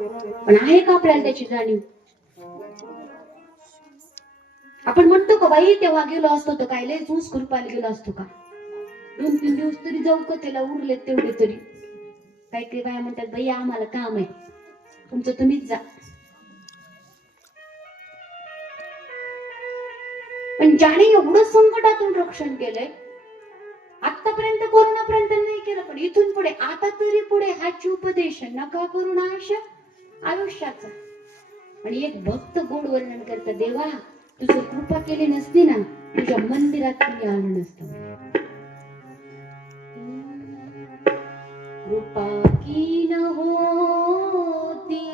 पण आहे का आपल्याला त्याची जाणीव? आपण म्हणतो का बाई तेव्हा गेलो असतो तर काय लय ऊस खुरपायला गेलो असतो का? 2-3 दिवस तरी जाऊ का त्याला उरले तेवढे तरी. काही काही बाया म्हणतात बाई आम्हाला काम आहे, तुमचं तुम्हीच जा. पण ज्याने एवढं संकटातून रक्षण केलंय, आतापर्यंत कोरोनापर्यंत नाही केलं, पण इथून पुढे आता तरी पुढे हाच उपदेश नका करू नाश आयुष्याचा. आणि एक भक्त गोड वर्णन करता, देवा तुझं कृपा केली नसती ना तुझ्या मंदिरात तुम्ही आलं नसतं. कृपा की न होती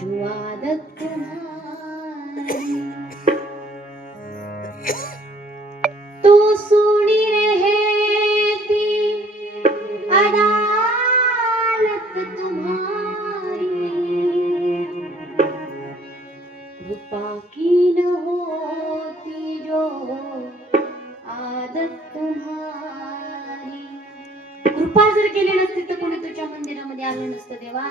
जो आदत तुम्हारी, तो सुनी रहती अदालत तुम्हारी, कृपा की न होती जो आदत तुम्हारी. कृपा जर केली नसती तर कोणी तुझ्या मंदिरामध्ये आलं नसतं. देवा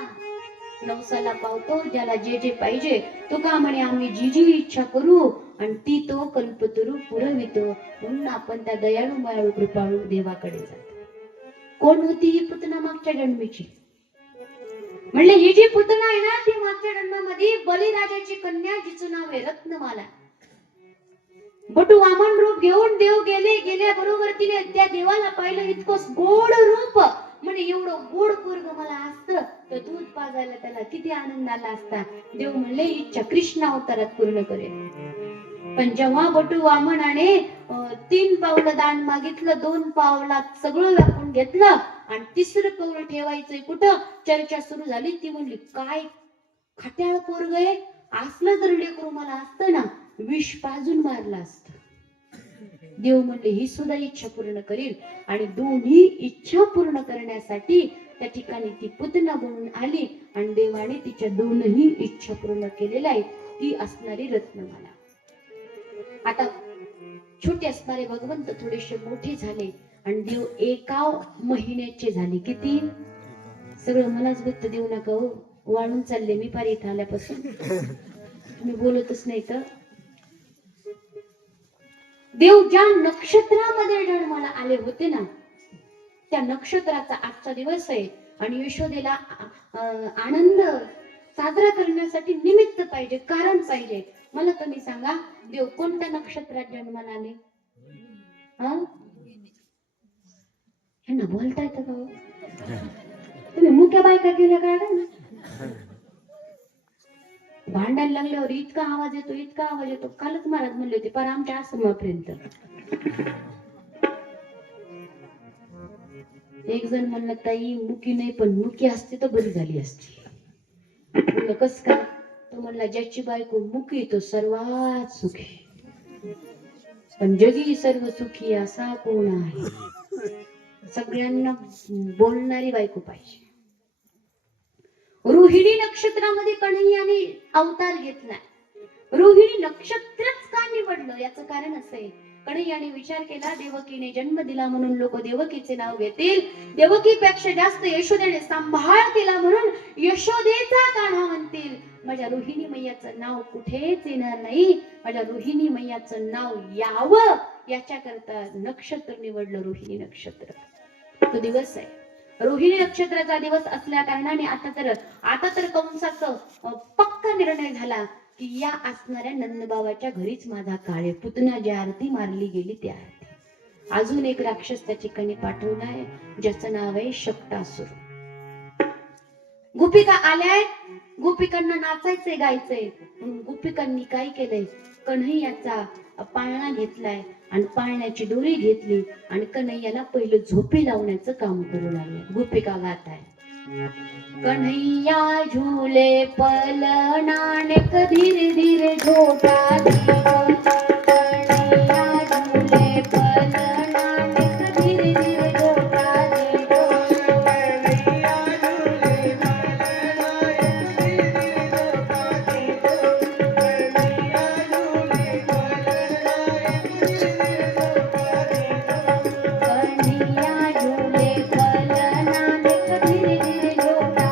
नवसाला पावतो ज्याला जे जे पाहिजे, तो का म्हणे आम्ही जी जी इच्छा करू आणि ती तो कल्पतरू पुरवितो. म्हणून आपण त्या दयाळू मायाळू कृपाळू देवाकडे जातो. कोण होती ही पुतना मागच्या जन्मीची? म्हणले ही जी पुतना आहे ना ती मागच्या जन्मामध्ये बलिराजाची कन्या, जिचं नाव आहे रत्नमाला. बटू वामन रूप घेऊन देव गेल्या बरोबर तिने त्या देवाला पाहिलं. इतकं गोड रूप, म्हणे एवढं गोड पोरग मला असतं तर दूध पाजायला त्याला किती आनंद आला असता. देव म्हणले इच्छा कृष्ण अवतारात पूर्ण करेल. पण जेव्हा बटू वामनाने 3 पावलं दान मागितलं, 2 पावलात सगळं व्यापून घेतलं आणि 3रं पाऊल ठेवायचंय कुठं, चर्चा सुरू झाली. ती म्हणली काय खट्याळ पोरग आहे, असलं जर लेकरू मला असतं ना विष पाजून मारलं असतं. देव म्हणले ही सुद्धा इच्छा पूर्ण करील. आणि दोन्ही इच्छा पूर्ण करण्यासाठी त्या ठिकाणी ती पुतना बनून आली आणि देवाने तिच्या दोनही इच्छा पूर्ण केलेल्या आहेत. ती असणारी रत्नमाला. आता छोटे असणारे भगवंत थोडेसे मोठे झाले आणि देव एका महिन्याचे झाले. किती? सगळं मलाच गुप्त देऊ नका हो, वाळून चालले मी पार इथं आल्यापासून, तुम्ही बोलतच नाही तर. देव ज्या नक्षत्रामध्ये जन्माला आले होते ना त्या नक्षत्राचा आजचा दिवस आहे. आणि यशोदेला आनंद साजरा करण्यासाठी निमित्त पाहिजे, कारण पाहिजे. मला तुम्ही सांगा देव कोणत्या नक्षत्रात जन्माला आले? ह्यांना बोलता येतं का? तुम्ही मुख्य बायका केल्या काढा ना. भांडायला लागल्यावर इतका आवाज येतो, इतका आवाज येतो. कालच महाराज म्हणले होते पर आमच्या आश्रमापर्यंत. एक जण म्हणलं ताई मुकी नाही, पण मुकी असते तर बरी झाली असती. म्हणलं कस काय? तो म्हणला ज्याची बायको मुकी तो सर्वात सुखी, पण जगी सर्व सुखी असा कोण आहे? सगळ्यांना बोलणारी बायको पाहिजे. रोहिणी नक्षत्रामध्ये कन्हैयाने अवतार घेतला. रोहिणी नक्षत्रच का निवडलं याचं कारण असं आहे, कन्हैयाने विचार केला देवकीने जन्म दिला म्हणून लोक देवकीचे नाव घेतील, देवकीपेक्षा जास्त यशोदेने सांभाळ केला म्हणून यशोदेचा कान्हा म्हणतील. माझ्या रोहिणी मैयाचं नाव कुठेच येणार नाही, माझ्या रोहिणी मैयाचं नाव यावं याच्याकरता नक्षत्र निवडलं. रोहिणी नक्षत्र तो दिवस आहे. रोहिणी नक्षत्राचा दिवस असल्या कारणाने आता तर कंसाचं पक्का निर्णय झाला की या असणाऱ्या नंदबाबाच्या घरीच माझा काळ आहे. पुतना ज्या आरती मारली गेली त्या आरती. अजून एक राक्षस त्या ठिकाणी पाठवलाय ज्याचं नाव आहे शक्टासुर. गोपिका आल्याय, गोपिकांना नाचायचंय गायचंय म्हणून गोपिकांनी काय केलंय, कन्हैयाचा पाळणा घेतलाय आणि पाळण्याची डोरी घेतली आणि कन्हैयाला पहिलं झोपी लावण्याचं काम करू लागले. गोपिका गात आहे कन्हैया झूले पलनाने धीरे धीरे झोटा कन्हैया झूले पलनाने धीरे धीरे झोटा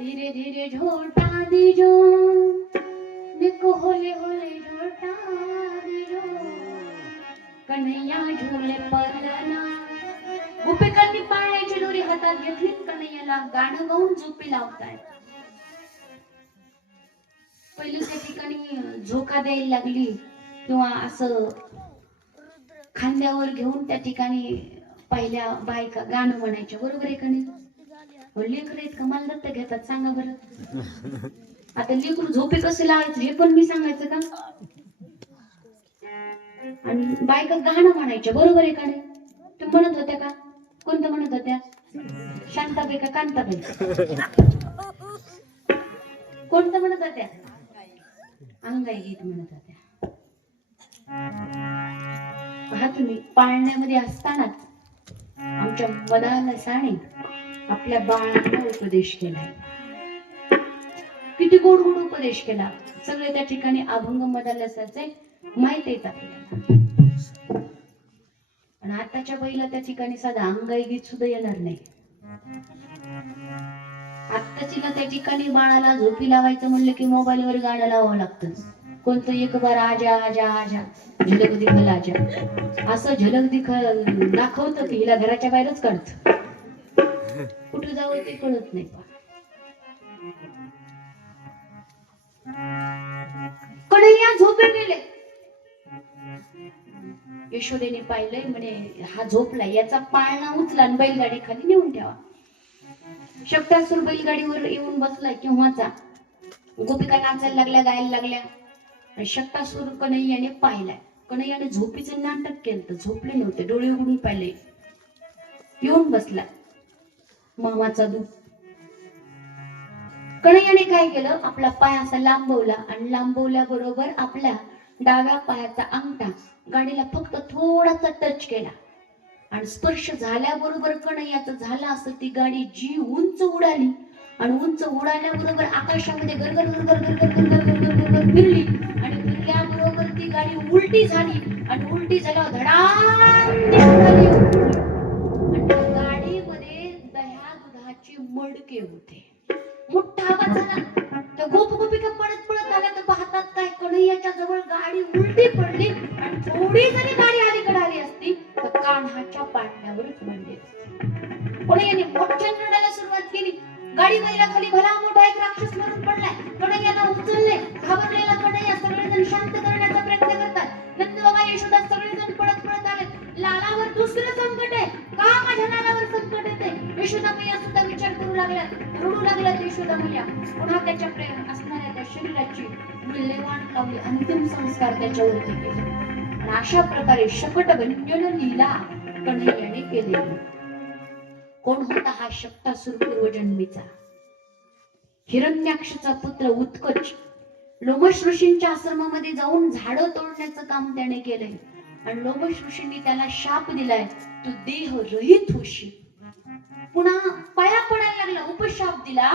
धीरे धीरे झोटा दीजो, निको होले होले झोटा दीजो, कन्हैया झोले पलना. गोपिकांनी पाळण्याची दोरी हातात घेतली, कन्हैयाला गाणं गाऊन झोपी लावताय. पहिली त्या ठिकाणी झोका द्यायला लागली किंवा असं खांद्यावर घेऊन त्या ठिकाणी पहिल्या बायका गाणं म्हणायच्या. बरोबर आहे का नाही? लेकर आहेत का मला दत्त घेतात सांगा बरं. आता लेकरू झोपे कसे लावायचं हे पण मी सांगायचं का? आणि बायका गाणं म्हणायच्या. बरोबर आहे का नाही? तुम्ही म्हणत होत्या का? कोणतं म्हणत होत्या? शांताबाई का कांताबाई? कोणतं म्हणत होत्या? अंगाई गीत म्हणत होत्या. पहा तुम्ही, पाळण्यामध्ये असतानाच आमच्या मदान साने आपल्या बाळांना उपदेश केलाय. किती गोड गोड उपदेश केला. सगळे त्या ठिकाणी अभंग मदालसाचे माहित आहेत आपल्याला. पण आताच्या बाईला त्या ठिकाणी साधा अंगाई गीत सुद्धा येणार नाही. आत्ताचीला त्या ठिकाणी बाळाला झोपी लावायचं म्हणलं की मोबाईल वर गाणं लावावं लागतं. कोणतं एक बार आजा आजा आजा झलक दिखल आजा, असं झलक दिखल दाखवतं की हिला घराच्या बाहेरच काढत. कुठे जावं ते कळत नाही. कन्हैया झोपे गेले. यशोदेने पाहिलंय म्हणे हा झोपला, याचा पाळणा उचला आणि बैलगाडी खाली नेऊन ठेवा. शक्तासूर बैलगाडीवर येऊन बसलाय केव्हाचा. गोपिका नाचायला लागल्या, गायला लागल्या. शक्तासूर कन्हैयाने पाहिलाय. कन्हैयाने झोपीचं नाटक केलं, झोपले नव्हते, डोळे उघडून पाहिले. येऊन बसला मामाचा दूध. कन्हैयाने काय केलं, आपला पाय असा लांबवला आणि लांबवल्या बरोबर आपल्या डाव्या पायाचा अंगठा गाडीला फक्त थोडासा टच केला. आणि स्पर्श झाल्याबरोबर कणैयाचं झालं असं ती गाडी जी उंच उडाली आणि उंच उडाल्याबरोबर आकाशामध्ये गरगर गरगर गरगर गरगर गरगर गरगर फिरली आणि फिरल्याबरोबर ती गाडी उलटी झाली आणि उलटी झाल्यावर धडाम आणि त्या गाडीमध्ये दह्या दुधाचे मडके होते. मोठा आवाज झाला. तर गोप गोपिका पळत पळत आल्या तर पाहतात काय कन्हैयाच्या जवळ गाडी उलटी पडली आणि थोडी जरी गाडी अलीकडे आली असती तर कान्हाच्या पाटण्यावरच पडली असती. कन्हैयाने मोठ्या रडायला सुरुवात केली. गाडी खाली भला मोठा एक राक्षस मरून पडलाय. कन्हैयाला उचलले. घाबरलेला कन्हैया सगळेजण शांत करण्याचा प्रयत्न करतात. नंदबाबा यशोदा सगळेजण पळत पळत आले. लालावर दुसरं संकट आहे. का माझ्या लालावर संकट येते? यशोदा मैया सुद्धा विचार करू लागल्या. रडू लागल्यात यशोदा मैया. पुन्हा त्याच्या प्रेम असणाऱ्या त्या शरीराची मूल्यवान लावली. अंतिम संस्कार त्याच्यावरती केले. आणि अशा प्रकारे शकटभंजन लीला कन्हैयाने केली. कोण होता हा शक्तासुर पूर्वजन्मीचा? हिरण्याक्षचा पुत्र उत्कच. लोमश ऋषींच्या आश्रमामध्ये जाऊन झाडं तोडण्याचं काम त्याने केलंय आणि लोमश ऋषींनी त्याला शाप दिलाय, तू देह रहित होशील. पुन्हा पाया पडायला लागला. उपशाप दिला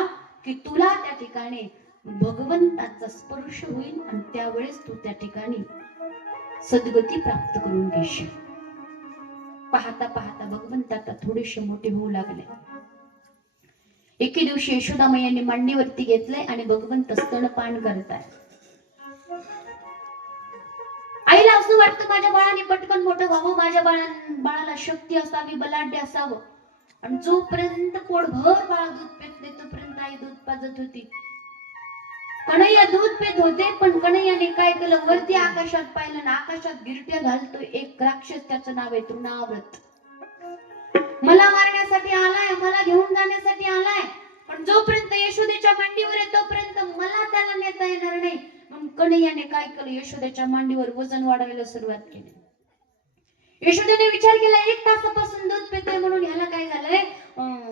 की तुला त्या ठिकाणी भगवंताचा स्पर्श होईल आणि त्यावेळेस तू त्या ठिकाणी सद्गती प्राप्त करून घेशील. पाहता पाहता भगवंत आता थोडेसे मोठे होऊ लागले. एके दिवशी यशोदा मैयाने मांडीवरती घेतलंय आणि भगवंत स्तनपान करताय. आईला असं वाटतं माझ्या बाळाने पटकन मोठं व्हावं, माझ्या बाळाला शक्ती असावी, बलाढ्य असावं. आणि जोपर्यंत पोटभर बाळ दूध पित नाही तोपर्यंत आई दूध पाजत होती. कन्हैया दूध पित होते पण कन्हैयाने काय केलं, वरती आकाशात पाहिलं ना आकाशात गिरट्या घालतो एक राक्षस, त्याचं नाव आहे तृणाव्रत. मला मारण्यासाठी आलाय, मला घेऊन जाण्यासाठी आलाय, पण जोपर्यंत यशोदेच्या मांडीवर आहे तोपर्यंत मला त्याला नेता येणार नाही. मग कन्हैयाने काय केलं, यशोदेच्या मांडीवर वजन वाढवायला सुरुवात केली. यशोदेने विचार केला एक तासापासून दूध पितोय म्हणून ह्याला काय झालंय,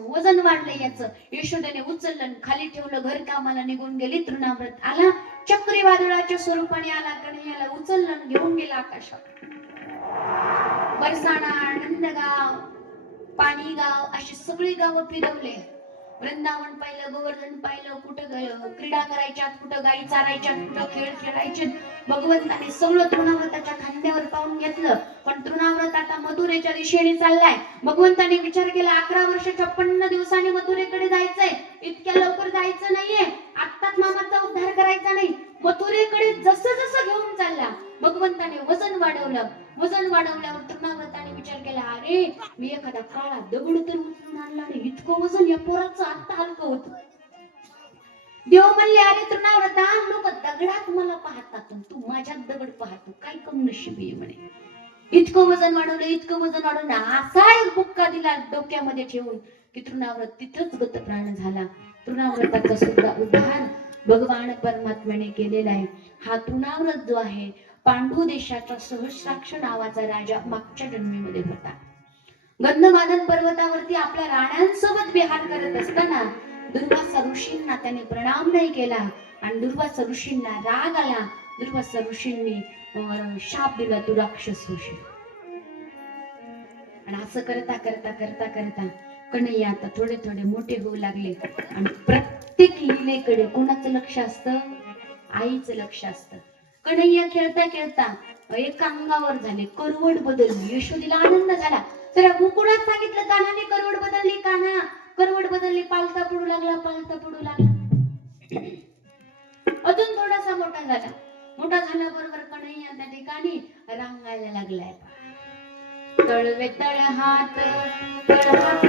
वजन वाढलंय याचं. यशोदेने उचललं खाली ठेवलं, घर कामाला निघून गेली. तृणाव्रत आला, चक्रीवादळाच्या स्वरूपाने आला, कन्हैयाला उचललं घेऊन गेला आकाशात. बरसाणा, नंदगाव, पाणीगाव अशी सगळी गावं फिरवले. वृंदावन पाहिलं, गोवर्धन पाहिलं, कुठं क्रीडा करायच्यात, कुठं गायी चारायच्यात, कुठं खेळ खेळायचे. भगवंताने सगळं तृणाव्रताच्या खांद्यावर पाहून घेतलं. पण तृणाव्रत आता मथुरेच्या दिशेने चाललाय. भगवंताने विचार केला 11 वर्ष 56 दिवसांनी मथुरेकडे जायचंय, इतक्या लवकर जायचं नाहीये, आत्ताच मामाचा उद्धार करायचा नाही. मथुरेकडे जसं जसं घेऊन चालला भगवंताने वजन वाढवलं. वजन वाढवल्यावर तृणाव्रताने विचार केला, अरे मी एखादा काळा दगड तर उचलून आणला नाही, इतकं वजन या पोराचं आत्ता हलकं होत. देव म्हणले, अरे तृणाव्रता लोक दगडात मला पाहतात, तू माझ्यात दगड पाहतो, काय कम नशीब आहे म्हणे. इतकं वजन वाढवलं, इतकं वजन वाढवलं, असा एक बुक्का दिला डोक्यामध्ये ठेवून की तृणाव्रत तिथंच गतप्राण झाला. तृणाव्रताचा सुद्धा उद्धार भगवान परमात्म्याने केलेला आहे. हा तृणाव्रत जो आहे पांडू देशाचा सहस्राक्ष नावाचा राजा मागच्या जन्मीमध्ये होता. गंधमादन पर्वतावरती आपल्या राण्यांसोबत विहार करत असताना दुर्वासा ऋषींना त्याने प्रणाम नाही केला आणि दुर्वासा ऋषींना राग आला. दुर्वासा ऋषींनी शाप दिला, तू राक्षस होशील. आणि असं करता करता करता करता कन्हैया आता थोडे थोडे मोठे होऊ लागले आणि प्रत्येक लीलेकडे कोणाचं लक्ष असतं, आईचं लक्ष असतं. कन्हैया खेळता खेळता एका अंगावर झाले, करवड बदलली. यशोदेला आनंद झाला. तर गोकुळात सांगितलं कान्हाने करवड बदलली, कान्हा करवड बदलली, पालथा पडू लागला, पालथा पडू लागला. अजून थोडासा मोठा झाला. मोठा झाल्याबरोबर कन्हैया त्या ठिकाणी रांगायला लागलाय. तळवे तळ हात तळ हात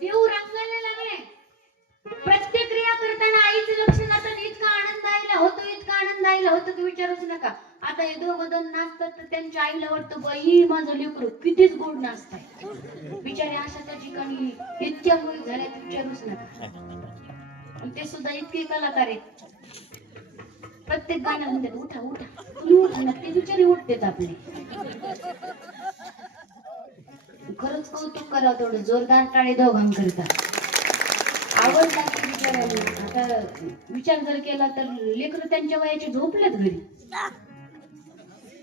देव रंगायला लागले. प्रत्येक क्रिया करताना आईचं लक्ष जातं. इतका आनंद आईला होतो, इतका आनंद आईला होतो की विचारूच नका. आता हे दोघं जण नाचतात तर त्यांच्या आईला वाटतं बाई माझं लेकरू कितीच गोड नाचताय. बिचारे अशा त्या ठिकाणी इतक्या मुली झाल्यात विचारूच नका. आणि ते सुद्धा इतके कलाकार आहेत. प्रत्येक गाणं म्हणतात उठा उठा तुम्ही उठा ना, ते बिचारे उठतेत आपले. खरंच कौतुक करावं तेवढं जोरदार टाळे दोघांकरिता. आवडतात बिचाऱ्यांना. आता विचार जर केला तर लेकरं त्यांच्या वयाचे झोपलेत घरी.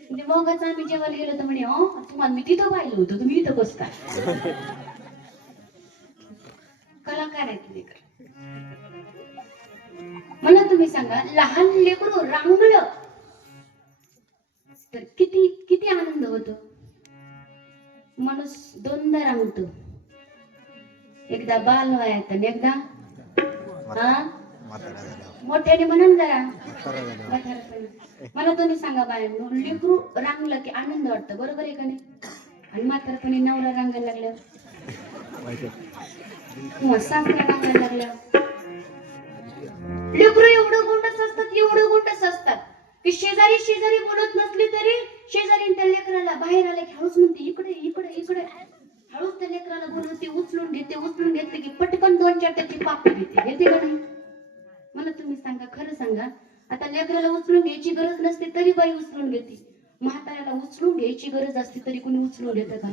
म्हणजे मगच आम्ही जेवायला गेलो तर म्हणे तुम्हाला मी तिथं पाहिलं होतं, तुम्ही इथं बसता. कलाकार आहेत लेकर. मला तुम्ही सांगा, लहान लेकरू रांगलं तर किती किती आनंद होतो. माणूस दोनदा रांगतो, एकदा बाल वयात आणि एकदा मोठ्याने म्हणून जरा. मला तुम्ही सांगा बाळांनो, लेकरू रांगलं की आनंद वाटतं, बरोबर आहे का नाही? आणि म्हातारपणी नवरा रांगायला लागल्यावर किंवा सासरा रांगायला लागल्यावर लेकरू एवढं गोंडस असतात, एवढं गोंडस असतात की शेजारी शेजारी बोलत नसली तरी शेजारी त्या लेकराला बाहेर आले की हळूच म्हणते इकडे इकडे इकडे. हळूच त्या लेकराला बोलवते, उचलून घेते की पटकन 2-4 त्याची पापी घेते. येते का नाही? मला तुम्ही सांगा, खरं सांगा. आता लेकराला उचलून घ्यायची गरज नसते तरी बाई उचलून घेते. म्हाताऱ्याला उचलून घ्यायची गरज असते तरी कोणी उचलून घेतं का?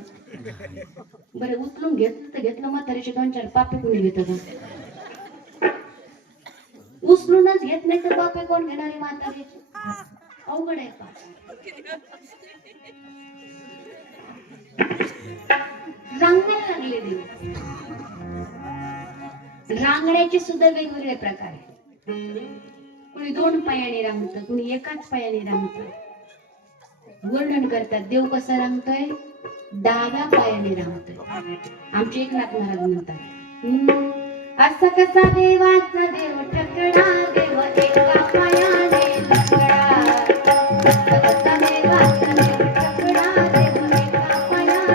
बरं, उचलून घेतलं तर घेतलं, म्हाताऱ्याचे 2-4 पापे कोणी घेतं का? उचलूनच घेत नाही तर बापे कोण घेणारे म्हाताऱ्याचे? अवघड आहे पा. रांगायला लागले देव. रांगण्याचे सुद्धा वेगवेगळे प्रकार आहेत. कुणी 2 पायाने रांगतं, कुणी एकाच पायाने रांगतं. वर्णन करतात देव कसा रांगतोय, डाव्या पायाने रांगतोय. आमचे एकनाथ महाराज म्हणतात, असा कसा देवाचा देव ठकडा, देव एका पायाने लंगडा. असा कसा देवाचा देव ठकडा, देव एका पायाने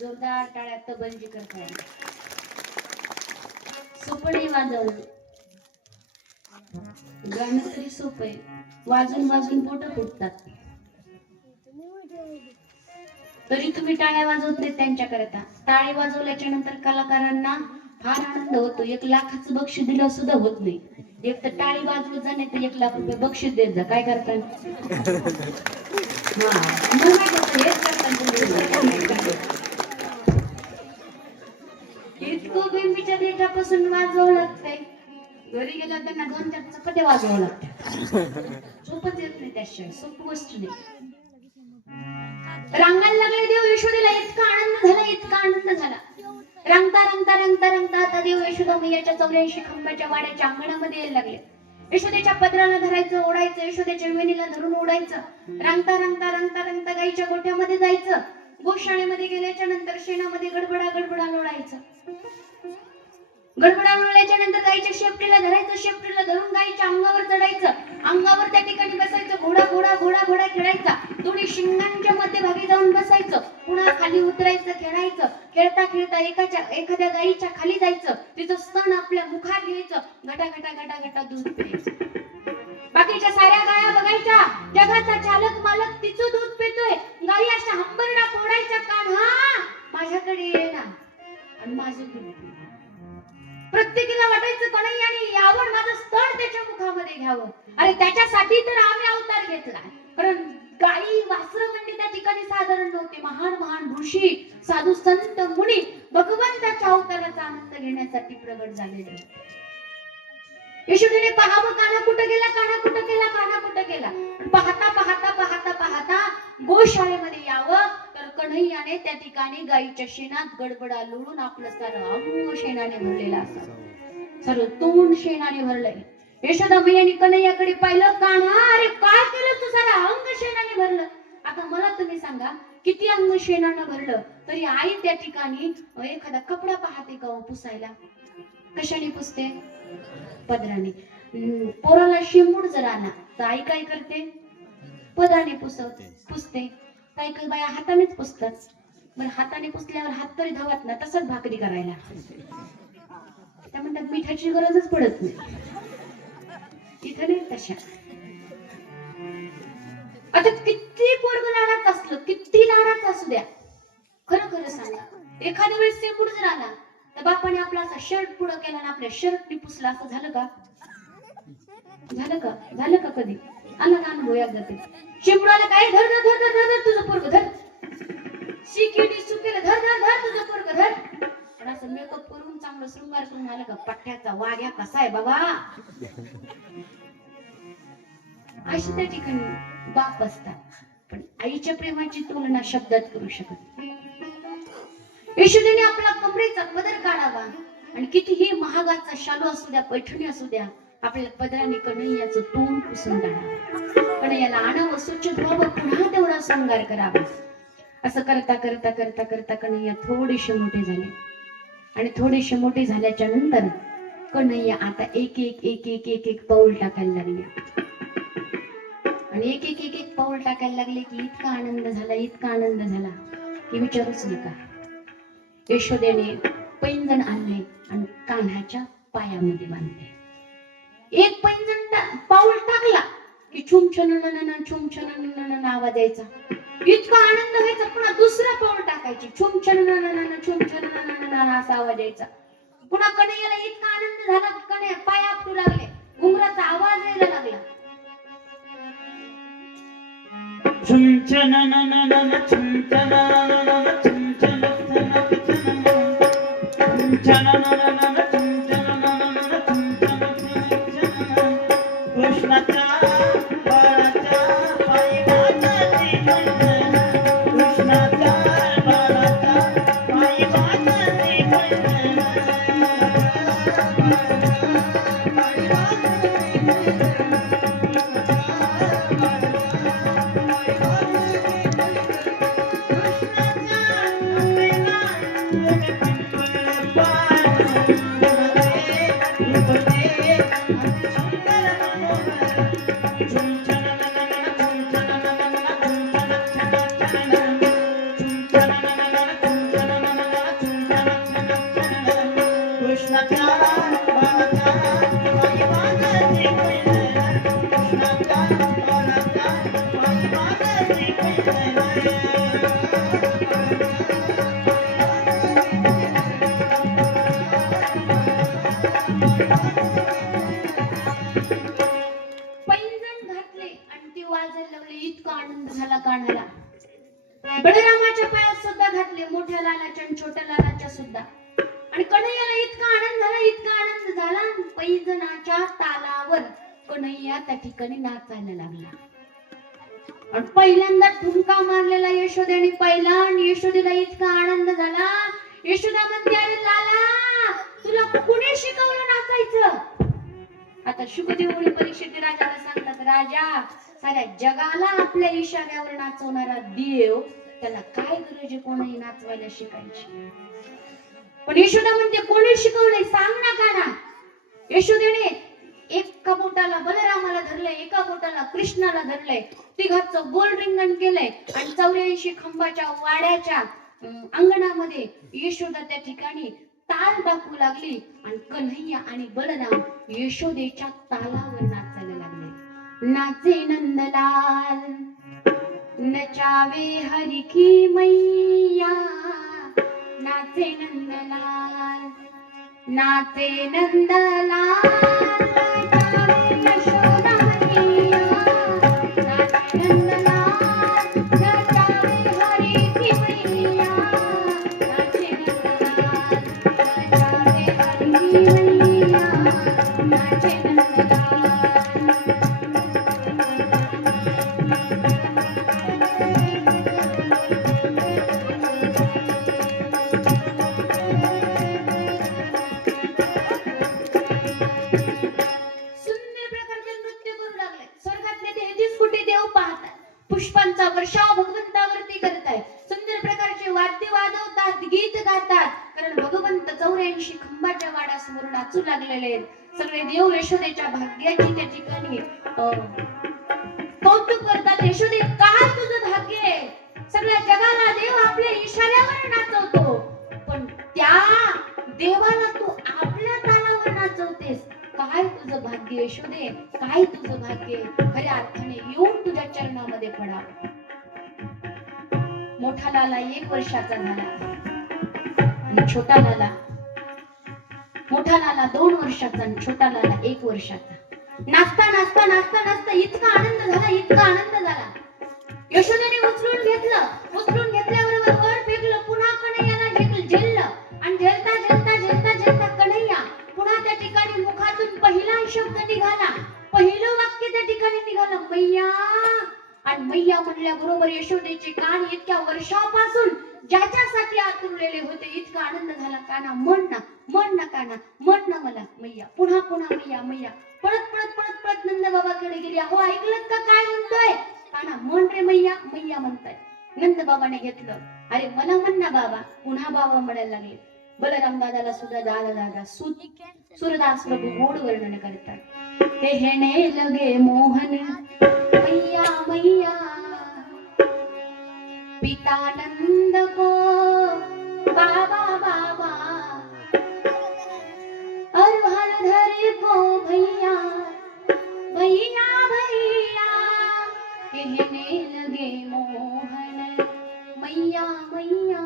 जोरदार टाळ्यात बंजी करताय. सुपडी वाजवलं गाणं तरी सोपं आहे, वाजून वाजून पोट फुटतात. तरी तुम्ही टाळ्या वाजवत नाही त्यांच्याकरता. टाळी वाजवल्याच्या नंतर कलाकारांना फार आनंद होतो. 1 लाखाचं बक्षीस दिलं सुद्धा होत नाही. एक तर टाळी वाजवत जा, नाही तर 1 लाख रुपये बक्षीस देत जा. काय करता? इतकं बिंबीच्या देठापासून वाजवावं लागतंय. घरी गेला त्यांना 2-4 चपात्या वाजवावं लागतात. सोपच येत नाही त्याशिवाय, सोपी गोष्ट नाही. रांगायला लागले देव यशोदेला. इतका आनंद झाला, इतका आनंद झाला. रंगता रंगता रंगता रंगता आता देव यशोदा मैयाच्या 84 खंबाच्या वाड्याच्या अंगणामध्ये यायला लागले. यशोदेच्या पदराला धरायचं, ओढायचं, यशोदेच्या वेणीला धरून ओढायचं, रंगता रंगता रंगता रंगता गाईच्या गोठ्यामध्ये जायचं. गोशाळेमध्ये गेल्याच्या नंतर शेणामध्ये गडबडा गडबडा लोळायचं. गडबडा लोळल्याच्या नंतर गाईच्या शेपटीला धरायचं, शेपटीला धरून गाईच्या अंगावर चढायचं, अंगावर त्या ठिकाणी बसायचं, घोडा घोडा घोडा घोडा खेळायचा, दोन्ही शिंगांच्या मध्यभागी जाऊन बसायचं, पुन्हा खाली उतरायचं, खेळायचं. खेळता खेळता एखाद्या गाईच्या खाली जायचं, तिचं स्तन आपल्या मुखात घ्यायचं, घटा घटा घटा घटा दूध प्यायचं. बाकीच्या साऱ्या गाया बघायच्या, जगाचा चालक मालक तिचं दूध पितोय. गाई अशा हंबरडा फोडायच्या, कान्हा माझ्याकडे ये ना आणि माझं दूध पी. प्रत्येकीला वाटायचं कन्हैयाने यावर माझं स्तन त्याच्या मुखामध्ये घ्यावं. अरे त्याच्यासाठी तर आम्ही अवतार घेतला. कारण गाई वासरं म्हणजे त्या ठिकाणी साधारण नव्हते. महान महान ऋषी, साधू, संत, मुनी भगवंताच्या अवताराचा आनंद घेण्यासाठी प्रगट झालेले होते. यशोदेने पाहावं, कान्हा कुठं गेला, कान्हा कुठं गेला, कान्हा कुठं गेला. पाहता पाहता पाहता पाहता गोशाळेमध्ये यावं तर कन्हैयाने त्या ठिकाणी गाईच्या शेणात गडबडा लोळून आपलं सारं अंग शेणाने भरलेलं असावं, सारं तोंड शेणाने भरलंय. यशोदा मैयाने कन्हैयाकडे पाहिलं, कान्हा अरे काय केलं तू, सारं अंग शेणाने भरलं. आता मला तुम्ही सांगा, किती अंग शेणानं भरलं तरी आई त्या ठिकाणी एखादा कपडा पाहते का पुसायला? कशाने पुसते? पदराने. पोराला शिंबूड जर आला तर आई काय करते? पदराने पुसते. काही काही बाया हातानेच पुसतात. बरं, हाताने पुसल्यावर हात तरी धावत ना, तसंच भाकरी करायला. त्या म्हणतात मिठाची गरजच पडत नाही. इथं नाही तशा. आता किती पोरग लाडात असलं, किती लाडात असू द्या, खरं खरं सांगा, एखाद्या वेळेस शेंबूड जर आला तर बापाने आपला असा शर्ट पुढं केला आणि आपल्या शर्टने पुसला, असं झालं का? झालं का कधी? आला ना अनुभव एकदा ते. शेंबुडाला काय, धर धर धर धर धर तुझं पोरग धर, शिकेली सुकेल धर धर धर तुझं पोरग धर. पण असं मेकअप करून चांगलं शृंगार करून आलं का, पठ्ठ्याचा वाघ्या कसा आहे बाबा, अशी त्या ठिकाणी बाप असतात. पण आईच्या प्रेमाची तुलना शब्दात करू शकत नाही. यशोदेने आपला कमरेचा पदर काढावा आणि कितीही महागाचा शालू असू द्या, पैठणी असू द्या, आपल्या पदराने कन्हैयाचं तोंड पुसून काढावं, कन्हैयाला आणावं, स्वच्छ धुवावं, पुन्हा तेवढा शृंगार करावा. असं करता करता करता करता कन्हैया थोडेसे मोठे झाले आणि थोडेसे मोठे झाल्याच्या नंतर कन्हैया आता एक एक एक एक एक एक पाऊल टाकायला लागले. आणि एक एक एक एक पाऊल टाकायला लागले की इतका आनंद झाला, इतका आनंद झाला की विचारूच नका. यशोदेने पैंजण आणले आणि कान्हाच्या पायामध्ये बांधले. एक पैंजण पाऊल टाकला की छुमछन आवाज यायचा, इतका आनंद व्हायचा. पुन्हा दुसरा पाऊल टाकायची, छुमछन असा आवाज यायचा. पुन्हा कन्हैयाला इतका आनंद झाला की कन्हैया पाय आपटू लागले, घुंगराचा आवाज यायला लागला. बळरामाच्या पायात सुद्धा घातले, मोठ्या लालाच्या आणि छोट्या लालाच्या सुद्धा. आणि कन्हैयाला इतका आनंद झाला, इतका आनंद झाला, पैंजणाच्या तालावर कन्हैया त्या ठिकाणी नाचायला लागला. आणि पहिल्यांदा ठुमका मारलेला यशोदेने पाहिला आणि यशोदेला इतका आनंद झाला. यशोदा म्हणते, अरे लाला तुला कुणी शिकवलं नाचायचं? आता आता शुकदेवने परीक्षित राजाला सांगतात, राजा साऱ्या जगाला आपल्या इशाऱ्यावर नाचवणारा देव, त्याला काय गरज आहे कोणी नाचवायला शिकायची? पण यशोदा म्हणते, कोणी शिकवलंय सांग ना काना. यशोदेने एका बोटाला बलरामाला धरलंय, एका बोटाला कृष्णाला धरलंय, तिघांचं गोल रिंगण केलंय आणि 84 खंबाच्या वाड्याच्या अंगणामध्ये यशोदा त्या ठिकाणी ताल दाखवू लागली आणि कन्हैया आणि बलराम यशोदेच्या तालावर नाचायला लागले. नाचे नंदलाल नचावे हरि की मैया, नाचे नंदलाल नाचे नंदलाल यशोदा मैया, नाचे नंदलाल नचावे हरि की मैया, नाचे नंदलाल नचावे हरि की मैया, नाचे नंदलाल. पुष्पांचा वर्षाव भगवंतावरती करताय, सुंदर प्रकारचे वाद्य वाजवतात, गीत गातात, कारण भगवंत 84 खंबाच्या वाड्यासमोर नाचू लागलेले आहेत. सगळे देव यशोदेच्या भाग्याची त्या ठिकाणी कौतुक करतात. यशोदे, काय तुझं भाग्य आहे, सगळ्या जगाला देव आपल्या इशाऱ्यावर नाचवतो, पण त्या देवाला तू आपल्या तालावर नाचवतेस. काय तुझं भाग्य यशोदे, काय तुझं भाग्य. खऱ्या अर्थाने येऊन तुझ्या चरणामध्ये पडा. मोठा लाला 1 वर्षाचा झाला आणि छोटा लाला, मोठा लाला 2 वर्षाचा आणि छोटा लाला 1 वर्षाचा. नाचता नाचता नाचता नाचता इतका आनंद झाला, इतका आनंद झाला. यशोदेने उचलून घेतलं, उचलून घेतल्याबरोबर वर फेकलं, पुन्हा कन्हैयाला झेललं आणि झेलता झेलता झेलता झेलता कन्हैया पुन्हा त्या ठिकाणी मुखातून पहिला शब्द निघाला, पहिलं वाक्य त्या ठिकाणी निघालं, मैया. आणि मैया म्हणल्या बरोबर यशोदेचे कान इतक्या वर्षापासून ज्याच्यासाठी आतुरलेले होते, इतका आनंद झाला. काना म्हण ना, म्हण ना काना, म्हण ना मला मैया. पुन्हा पुन्हा मैया मैया. पळत पळत पळत पळत नंद बाबाकडे गेली. अहो ऐकलं का काय म्हणतोय? काना म्हण रे मैया, मैया म्हणताय. नंद बाबाने घेतलं, अरे मला म्हण ना बाबा. पुन्हा बाबा म्हणायला लागले. बलराम दादाला सुद्धा दादा दादा सूरदास प्रभू गोड वर्णन करतात. कहने लगे मोहन मैया मैया, पिता नंद को बाबा बाबा, और हलधर को भैया भैया भैया. कहने लगे मोहन मैया मैया,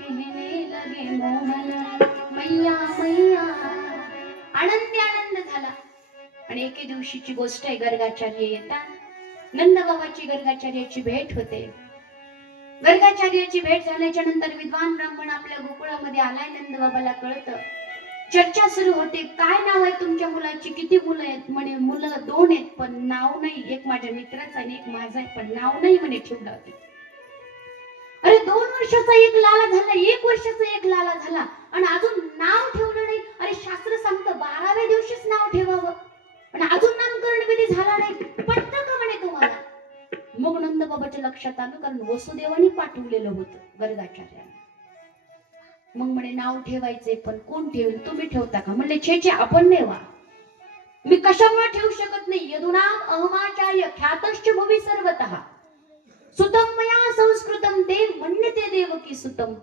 कहने लगे मोहन मैया मैया. आनंदी आनंद झाला. आणि एके दिवशीची गोष्ट आहे. गर्गाचार्य येतात, नंदबाबाची गर्गाचार्याची भेट होते. गर्गाचार्याची भेट झाल्याच्या नंतर विद्वान ब्राह्मण आपल्या गोकुळामध्ये आलाय. नंदबाबाला कळतं. चर्चा सुरू होते. काय नाव आहे तुमच्या मुलाची, किती मुलं आहेत? म्हणे मुलं 2 आहेत पण नाव नाही. एक माझ्या मित्राचं आणि एक माझं आहे पण नाव नाही म्हणे ठेवलं होते. अरे 2 वर्षाचा एक लाला झाला, 1 वर्षाचा एक लाला झाला आणि अजून नाव ठेवलं नाही. अरे शास्त्र सांगतं 12व्या दिवशीच नाव ठेवावं, पण अजून नामकरण विधी झाला नाही. पटतं का म्हणे तुम्हाला? मग नंदबाबाच्या लक्षात आलं, कारण वसुदेवाने पाठवलेलं होतं गर्गाचार्यांना. मग म्हणे नाव ठेवायचे पण कोण ठेवेल, तुम्ही ठेवता का? म्हणले छे छे, आपण नाही वा, मी कशामुळे ठेवू शकत नाही. यदुनाम अहमाचार्य ख्यातश्च भुवि सर्वतः सुतम मया संस्कृतम ते म्हणते देवकी सुतम.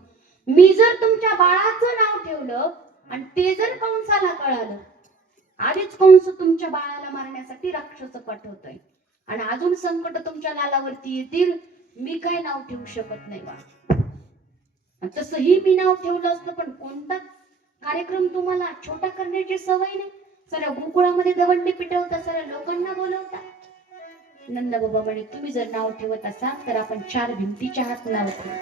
मी जर तुमच्या बाळाचं नाव ठेवलं आणि ते जर कंसाला कळालं, आधीच कंस तुमच्या बाळाला मारण्यासाठी राक्षस पाठवतोय आणि अजून संकट तुमच्या लालावरती येतील, मी काय नाव ठेवू शकत नाही वा. तसंही मी नाव ठेवलं असतं, पण कोणता कार्यक्रम तुम्हाला छोटा करण्याची सवय नाही. साऱ्या गोकुळामध्ये दवंडी पिटवता, साऱ्या लोकांना बोलवता. नंदबाबा म्हणे तुम्ही जर नाव ठेवत असाल तर आपण 4 भिंतीच्या आत नाव ठेवू.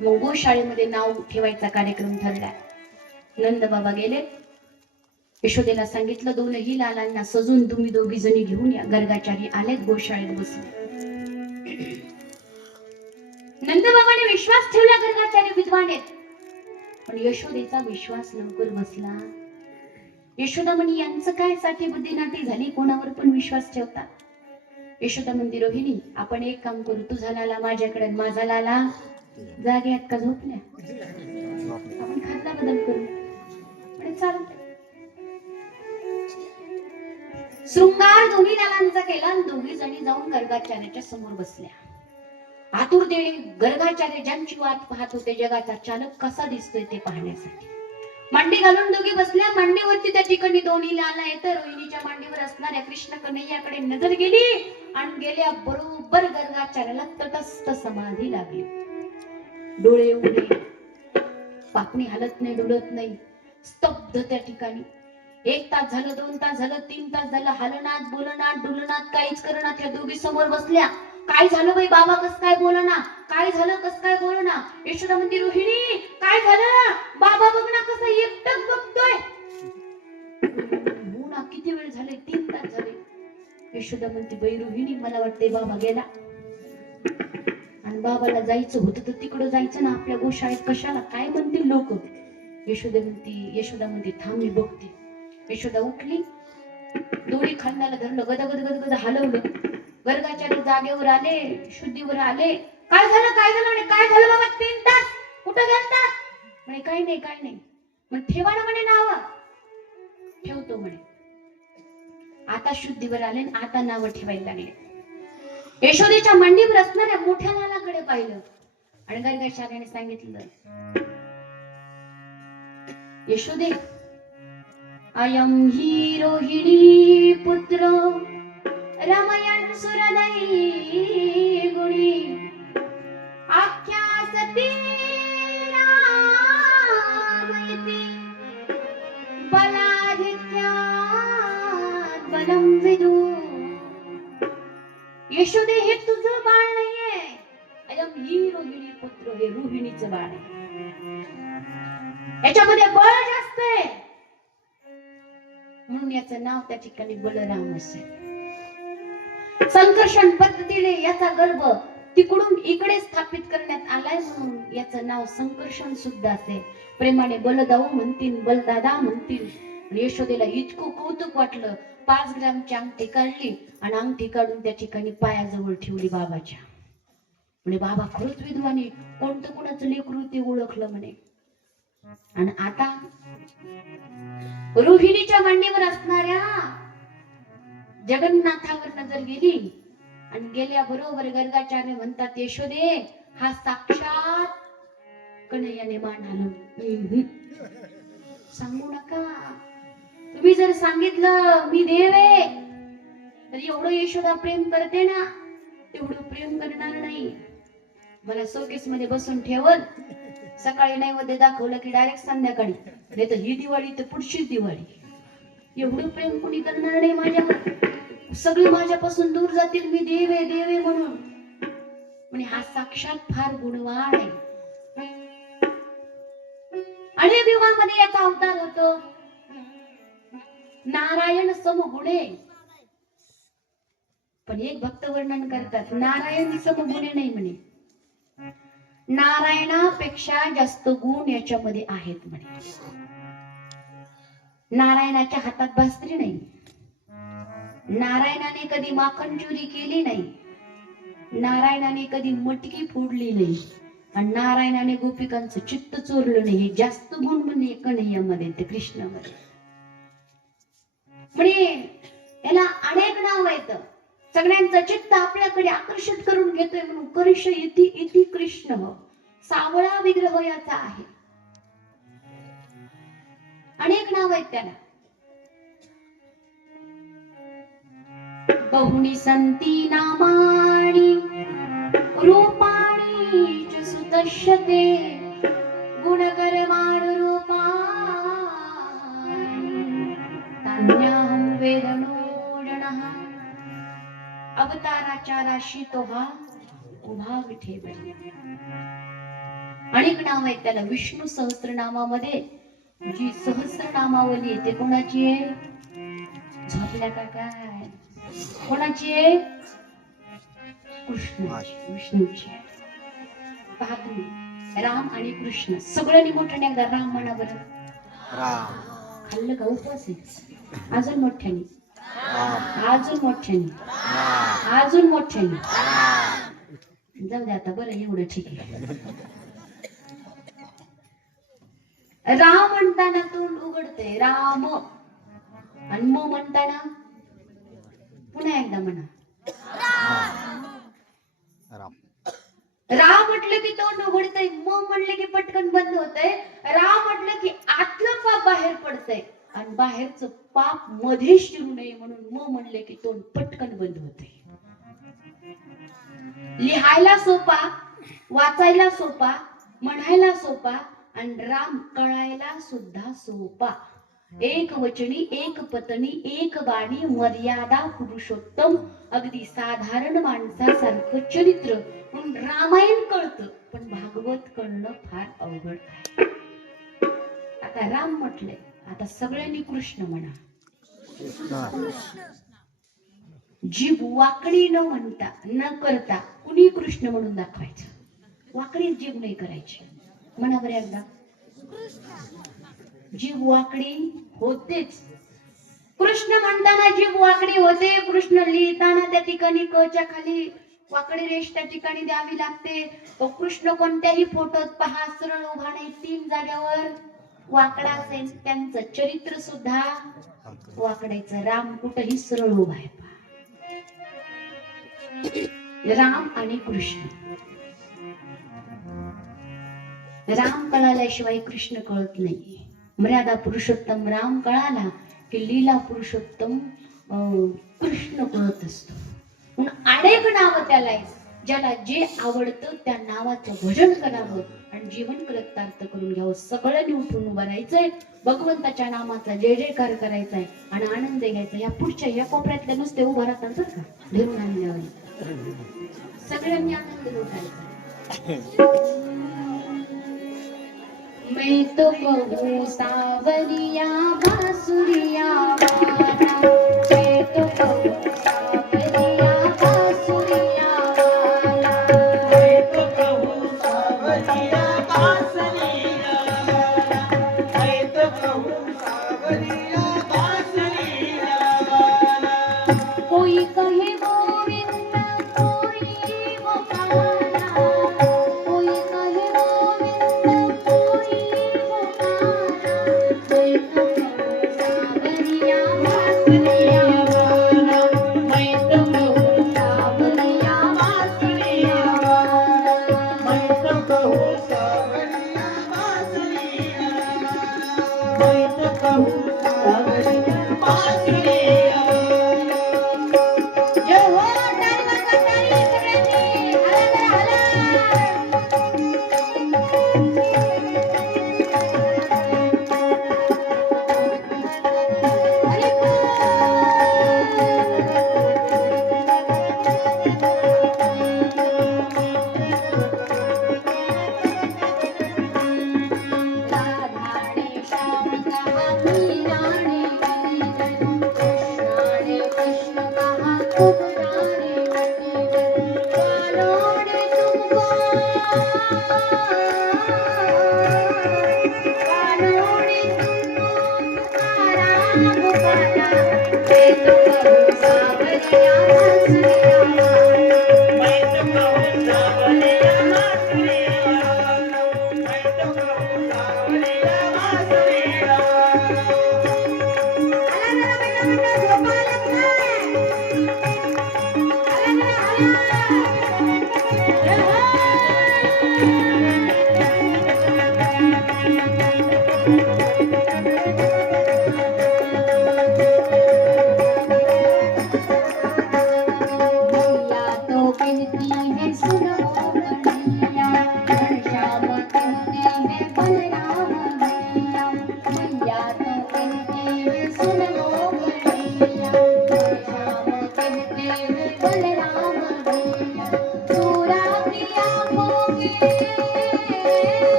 मग गोशाळेमध्ये नाव ठेवायचा कार्यक्रम ठरला. नंदबाबा गेले, यशोदेला सांगितलं 2ही लालांना सजून तुम्ही 2घी जणी घेऊन या. गर्गाचारी आलेत, गोशाळेत बसले. नंदबाबाने विश्वास ठेवला, गर्गाचार्य विद्वान आहेत, पण यशोदेचा विश्वास लवकर बसला. यशोदा म्हणे यांचं काय साठी बुद्धिनाटी झाली, कोणावर पण विश्वास ठेवता. यशोदा म्हणते रोहिणी आपण एक काम करू, तुझा लाला माझ्याकडे माझा लाला जाग्यात का झोपल्या, आपण खातला बदल करू. म्हणे चालतंय. शृंगार दोन्ही लालांचा केला आणि दोघी जणी जाऊन गर्गाचार्याच्या समोर बसल्या. आतुरतेने गर्गाचार्य ज्यांची वाट पाहत होते, जगाचा चालक कसा दिसतोय ते पाहण्यासाठी. मांडी घालून दोघी बसल्या. मांडीवरती त्या ठिकाणी दोन्ही लाला येतं. रोहिणीच्या मांडीवर असणाऱ्या कृष्ण कन्हैयाकडे नजर गेली आणि गेल्या बरोबर गर्गाचार्याला तटस्थ समाधी लागली. डोळे उघडे, पापणी हलत नाही, डुलत नाही, स्तब्ध त्या ठिकाणी. 1 तास झालं, 2 तास झालं, 3 तास झालं, हलनात बोलनात डुलनात काहीच करणार. त्या दोघी समोर बसल्या. काय झालं बाई, बाबा कस काय बोलना, काय झालं कस काय बोलना. यशोदा म्हणते रोहिणी काय झालं, बाबा बघ ना कसं एकटक बघतोय. हो ना, किती वेळ झाले, 3 तास झाले. यशोदा म्हणते बाई रोहिणी मला वाटते बाबा गेला, आणि बाबाला जायचं होतं तर तिकडं जायचं ना, आपल्या गोशाळेत कशाला, काय म्हणतील लोक. यशोदा म्हणते थांब मी बघते. यशोदा उठली, दोन्ही खांद्याला धरलं, गदगद गदगद हलवलं. गर्गाचार्य जागेवर आले, शुद्धीवर आले. काय झालं काय झालं म्हणे, काय झालं बाबा 3 तास कुठं गेलता म्हणे. काही नाही काही नाही म्हणे. ठेवा ना म्हणे नाव. ठेवतो म्हणे. आता शुद्धीवर आले, आता नाव ठेवायला लागले. यशोदेच्या मांडीवर असणाऱ्या मोठ्या लालाकडे पाहिलं आणि गर्गाचार्याने सांगितलं, यशोदे अयं हि रोहिणी पुत्र रमयन् सुरदयी गुणी आख्यासते रामयति बलाधिक्यात् बलं विदु. यशोदे हे तुझं बाळ नाहीये, अयं हि रोहिणी पुत्र, हे रोहिणीचं बाळ आहे. याच्यामध्ये बळ जास्त आहे म्हणून याचं नाव त्या ठिकाणी बलराम असेल. संकर्षण पद्धतीने याचा गर्भ तिकडून इकडे स्थापित करण्यात आलाय म्हणून याचं नाव संकर्षण सुद्धा असेल. प्रेमाने बलदाऊ म्हणतील, बलदादा म्हणतील. यशोदेला इतकं कौतुक वाटलं, 5 ग्रामची अंगठी काढली आणि अंगठी काढून त्या ठिकाणी पायाजवळ ठेवली बाबाच्या. म्हणे बाबा खरंच विद्वानी, कोणतं कोणाचं लेकरू ते ओळखलं म्हणे. आणि आता रोहिणीच्या मांडीवर असणाऱ्या जगन्नाथावर नजर गेली आणि गेल्या बरोबर गर्गाचार्य म्हणतात, यशोदे हा साक्षात कन्हैयाने मान हलवून. सांगू नका, तुम्ही जर सांगितलं मी देव आहे तर एवढं यशोदा प्रेम करते ना, तेवढं प्रेम करणार नाही. मला शोकेस मध्ये बसून ठेवल, सकाळी नैवेद्य दाखवलं की डायरेक्ट संध्याकाळी, नाही तर ही दिवाळी तर पुढची दिवाळी. एवढं प्रेम कोणी करणार नाही माझ्यावर. सगळे माझ्यापासून दूर जातील, मी देवे देवे म्हणून. म्हणजे हा साक्षात फार गुणवान आहे. अनेक युगांमध्ये याचा अवतार होतो. नारायण समगुणे, पण एक भक्त वर्णन करतात नारायण समगुणे नाही म्हणे, नारायणापेक्षा जास्त गुण याच्यामध्ये आहेत म्हणे. नारायणाच्या हातात भास्त्री नाही, नारायणाने कधी माखन चोरी केली नाही, नारायणाने कधी मटकी फोडली नाही, आणि नारायणाने गोपिकांचं चित्त चोरलं नाही. हे जास्त गुण म्हणे कन्हैयामध्ये, ते कृष्णामध्ये. म्हणजे याला अनेक नाव आहेत. सगळ्यांचं चित्त आपल्याकडे आकर्षित करून घेतोय म्हणून करिष्य इति इति कृष्ण, सावळा विग्रह याचा आहे. अनेक नाव आहेत त्याला. बहुनी संती नामानी रूपाणी च सुतश्यते गुणकरमान रूपाणी तान्याहं वेदनो जनः. अवताराच्या राशी तो हा उभा विठेबरी. अनेक नाव आहेत त्याला. विष्णू सहस्त्रनामामध्ये जी सहस्रनामावली आहे ते कोणाची आहे? झोपल्या का काय? कोणाची आहे? कृष्णाची, विष्णूची. पहा तुम्ही, राम आणि कृष्ण. सगळ्यांनी मोठ्याने एकदा राम म्हणा बरं. राम. खाल्लं का उपवास आहे. अजून मोठ्याने, अजून मोठ्याने, अजून मोठ्याने. जाऊ दे आता, बरं एवढं ठीक आहे. राम म्हणताना तोंड उघडते राम, आणि म म्हणताना पुन्हा एकदा म्हणा राम म्हटलं की तोंड उघडतंय, म म्हणले की पटकन बंद होतंय. राम म्हटलं की आतलं पाप बाहेर पडतंय, आणि बाहेरचं पाप मध्ये शिरू नये म्हणून म म्हणले की तोंड पटकन बंद होतंय. लिहायला सोपा, वाचायला सोपा, म्हणायला सोपा, आणि राम कळायला सुद्धा सोपा. एक वचनी, एक पत्नी, एक बाणी, मर्यादा पुरुषोत्तम, अगदी साधारण माणसासारखं चरित्र. म्हणून रामायण कळतं, पण भागवत कळणं फार अवघड आहे. आता राम म्हटलंय, आता सगळ्यांनी कृष्ण म्हणा. जीभ वाकडी न म्हणता न करता कुणी कृष्ण म्हणून दाखवायचं. वाकडी जीभ नाही करायची. म्हणा बरं एकदा. जीभ वाकडी होतेच. कृष्ण म्हणताना जीभ वाकडी होते. कृष्ण लिहिताना त्या ठिकाणी कच्या खाली वाकडी रेष त्या ठिकाणी द्यावी लागते. तो कृष्ण कोणत्याही फोटोत पहा सरळ उभा नाही, 3 जाग्यावर वाकडा असेल. त्यांचं चरित्र सुद्धा वाकडायचं. राम कुठेही सरळ उभा आहे. राम आणि कृष्ण. राम कळाल्याशिवाय कृष्ण कळत नाही. मर्यादा पुरुषोत्तम राम कळाला की लीला पुरुषोत्तम कृष्ण कळत असतो. म्हणून अनेक नाव त्याला आहे. ज्याला जे आवडतं त्या नावाचं भजन करावं आणि जीवन कृतार्थ करून घ्यावं. सगळ्यांनी उठून उभं राहायचंय, भगवंताच्या नामाचा जय जयकार करायचा आहे आणि आनंद घ्यायचा. या पुढच्या या कोपऱ्यातले नुसते उभा राहतात बरं का, धरून आणल्यावर सगळ्यांनी आनंद लुटायचा. मैं तो कहूँ सावरिया बासुरिया वाला, मैं तो कहूँ सावरिया बासुरिया वाला, मैं तो कहूँ सावरिया बासुरिया वाला, मैं तो कहूँ सावरिया बासुरिया वाला. कोई कहे गोविंद, कोई वो काला, कोई कहे गोविंद, कोई वो काला, मैं तो कहूँ सावरिया बासुरिया वाला, मैं तो कहूँ सावरिया बासुरिया वाला, मैं तो कहूँ सावरिया बासुरिया वाला, मैं तो कहूँ सावरिया बासुरिया वाला. जो हो टाळी वाजवा, टाळी सगळ्यांनी, हाला राधा ने श्याम कहा मीरा ने गिरिधर, कृष्णा ने कृष्ण कहा कुबरा ने वटीवर, कानों ने तुमको, कानों ने तुमको पुकारा पुकारा. मैं तो कहूँ सावरिया बासुरिया वाला, मैं तो कहूँ सावरिया बासुरिया वाला, मैं तो कहूँ सावरिया बासुरिया